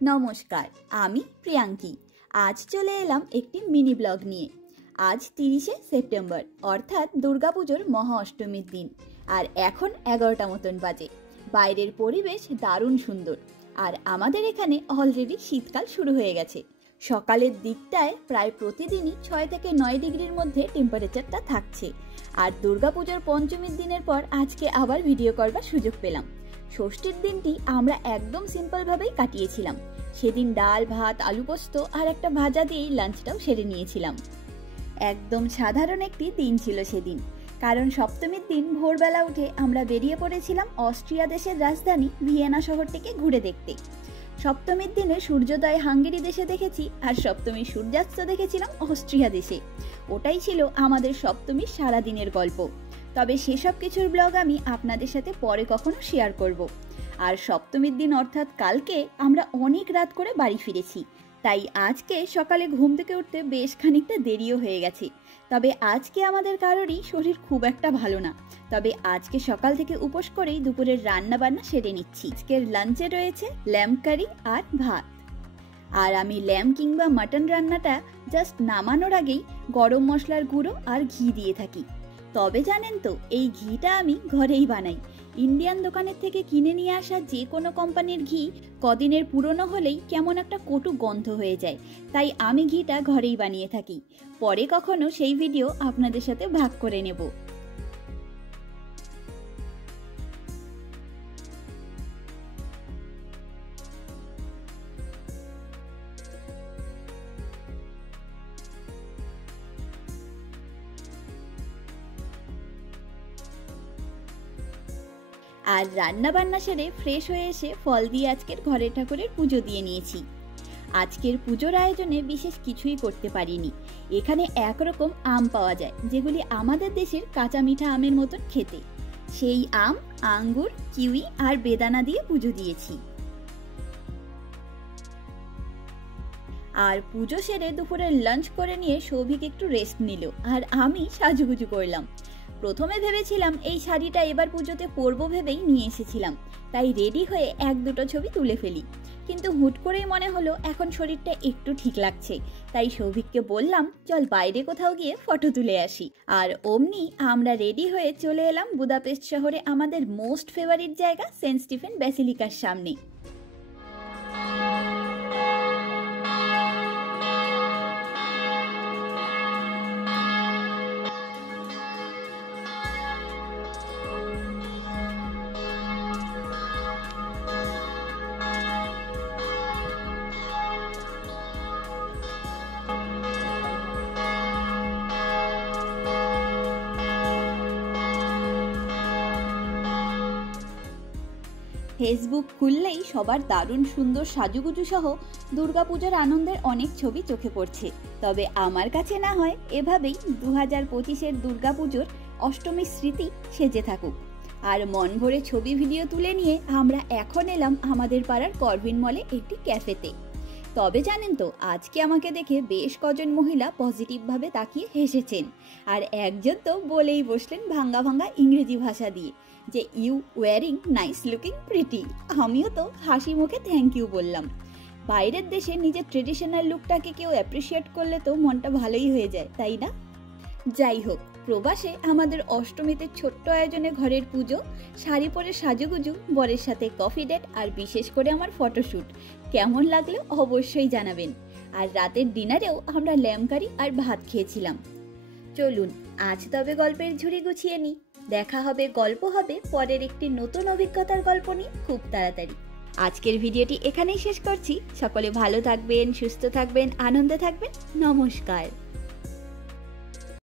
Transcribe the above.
নমস্কার, আমি প্রিয়াঙ্কি। আজ চলে এলাম একটি মিনি ব্লগ নিয়ে। আজ 30শে সেপ্টেম্বর অর্থাৎ দুর্গাপুজোর মহা অষ্টমীর দিন, আর এখন 11টা মতন বাজে। বাইরের পরিবেশ দারুণ সুন্দর, আর আমাদের এখানে অলরেডি শীতকাল শুরু হয়ে গেছে। সকালের দিকটায় প্রায় প্রতিদিনই 6 থেকে 9 ডিগ্রির মধ্যে টেম্পারেচারটা থাকছে। আর দুর্গাপুজোর পঞ্চমীর দিনের পর আজকে আবার ভিডিও করবার সুযোগ পেলাম। ষষ্ঠীর দিনটি আমরা একদম সিম্পলভাবেই কাটিয়েছিলাম। সেদিন ডাল, ভাত, আলু পোস্ত আর একটা ভাজা দিয়েই লাঞ্চটাও সেরে নিয়েছিলাম। একদম সাধারণ একটি দিন ছিল সেদিন, কারণ সপ্তমীর দিন ভোরবেলা উঠে আমরা বেরিয়ে পড়েছিলাম অস্ট্রিয়া দেশের রাজধানী ভিয়েনা শহরটিকে ঘুরে দেখতে। সপ্তমীর দিনে সূর্যোদয় হাঙ্গেরি দেশে দেখেছি, আর সপ্তমীর সূর্যাস্ত দেখেছিলাম অস্ট্রিয়া দেশে। ওটাই ছিল আমাদের সপ্তমীর সারাদিনের গল্প। তবে সেসব কিছুর ব্লগ আমি আপনাদের সাথে পরে কখনো শেয়ার করব। আর সপ্তমীর দিন অর্থাৎ কালকে আমরা অনেক রাত করে বাড়ি ফিরেছি, তাই আজকে সকালে ঘুম থেকে উঠতে বেশ খানিকটা দেরিও হয়ে গেছে। তবে আজকে আমাদের কারোরই শরীর খুব একটা ভালো না। তবে আজকে সকাল থেকে উপোস করেই দুপুরের রান্না বান্না সেরে নিচ্ছি। আজকের লাঞ্চে রয়েছে ল্যাম্ব কারি আর ভাত। আর আমি ল্যাম্ব কিংবা মাটন রান্নাটা জাস্ট নামানোর আগেই গরম মশলার গুঁড়ো আর ঘি দিয়ে থাকি। তবে জানেন তো, এই ঘিটা আমি ঘরেই বানাই। ইন্ডিয়ান দোকানের থেকে কিনে নিয়ে আসা যে কোনো কোম্পানির ঘি কদিনের পুরনো হলেই কেমন একটা কটু গন্ধ হয়ে যায়, তাই আমি ঘিটা ঘরেই বানিয়ে থাকি। পরে কখনো সেই ভিডিও আপনাদের সাথে ভাগ করে নেব। আর রান্না বান্না সেরে ফ্রেশ হয়ে এসে ফল দিয়ে আজকের ঘরের ঠাকুরের পুজো দিয়ে নিয়েছি। আজকের পুজোর আয়োজনে বিশেষ কিছুই করতে পারিনি। এখানে একরকম আম পাওয়া যায়, যেগুলি আমাদের দেশের কাঁচা মিঠা আমের মতন খেতে। সেই আম, আঙ্গুর, কিউই আর বেদানা দিয়ে পুজো দিয়েছি। আর পুজো সেরে দুপুরে লাঞ্চ করে নিয়ে সৌভিক একটু রেস্ট নিল, আর আমি সাজুগুজু করলাম। প্রথমে ভেবেছিলাম এই শাড়িটা এবার পুজোতে পরবো ভেবেই নিয়ে এসেছিলাম, তাই রেডি হয়ে 1-2 ছবি তুলে ফেলি। কিন্তু হুট করেই মনে হলো এখন শরীরটা একটু ঠিক লাগছে, তাই সৌভিককে বললাম চল বাইরে কোথাও গিয়ে ফটো তুলে আসি। আর অমনি আমরা রেডি হয়ে চলে এলাম বুদাপেস্ট শহরে আমাদের মোস্ট ফেভারিট জায়গা সেন্ট স্টিফেন ব্যাসিলিকার সামনে। ফেসবুক খুললেই সবার দারুণ সুন্দর সাজুগুজু সহ দুর্গাপুজোর আনন্দের অনেক ছবি চোখে পড়ছে। তবে আমার কাছে না হয় এভাবেই 2025-এর দুর্গাপুজোর অষ্টমীর স্মৃতি সেজে থাকুক। আর মন ভরে ছবি ভিডিও তুলে নিয়ে আমরা এখন এলাম আমাদের পাড়ার করভিন মলে একটি ক্যাফেতে। তবে জানেন তো, আজকে আমাকে দেখে বেশ কজন মহিলা পজিটিভভাবে তাকিয়ে হেসেছেন, আর একজন তো বলেই বসলেন ভাঙ্গা ভাঙ্গা ইংরেজি ভাষা দিয়ে যে you wearing nice looking pretty. আমিও তো হাসি মুখে থ্যাংক ইউ বললাম। বাইরের দেশে নিজের ট্রেডিশনাল লুকটাকে কেউ অ্যাপ্রিসিয়েট করলে তো মনটা ভালোই হয়ে যায়, তাই না? যাই হোক, প্রবাসে আমাদের অষ্টমীতে ছোট্ট আয়োজনে ঘরের পুজো, শাড়ি পরে সাজুগুজু, বরের সাথে কফি ডেট, আর বিশেষ করে আমার ফটোশ্যুট কেমন লাগলো অবশ্যই জানাবেন। আর রাতের ডিনারেও আমরা ল্যাম্ব কারি আর ভাত খেয়েছিলাম। চলুন আজ তবে গল্পের ঝুড়ি গুছিয়ে নিই। দেখা হবে, গল্প হবে পরের একটি নতুন অভিজ্ঞতার গল্প নিয়ে খুব তাড়াতাড়ি। আজকের ভিডিওটি এখানেই শেষ করছি। সকলে ভালো থাকবেন, সুস্থ থাকবেন, আনন্দে থাকবেন। নমস্কার।